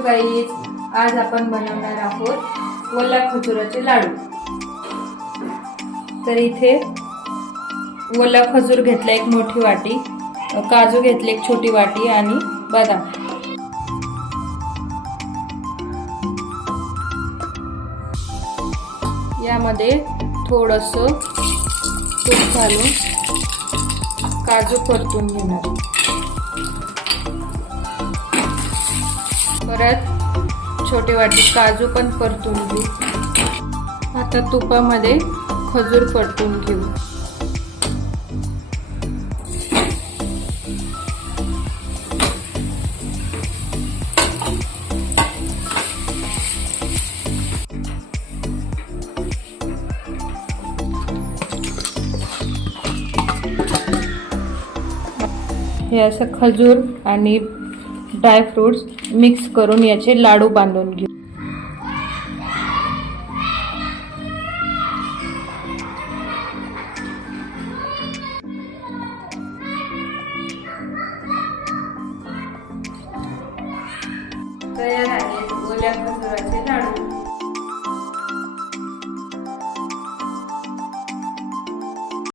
Hello guys, आज आपण बनवणार आहोत ओल्या खजुराचे लाडू। तर इथे ओला खजूर घेतला एक मोठी वाटी, काजू घेतले एक छोटी वाटी आणि बदाम। यामध्ये थोडंसं तूप घालून काजू परतून घेणार। परत छोटी वाटी काजू पण परतून घेऊ। आता तुपामध्ये खजूर परतून घेऊ। हे असं खजूर आणि ड्रायफ्रुट्स मिक्स करून याचे लाडू बांधून घेऊ। तयार आहेत ओल्या खजुराचे लाडू।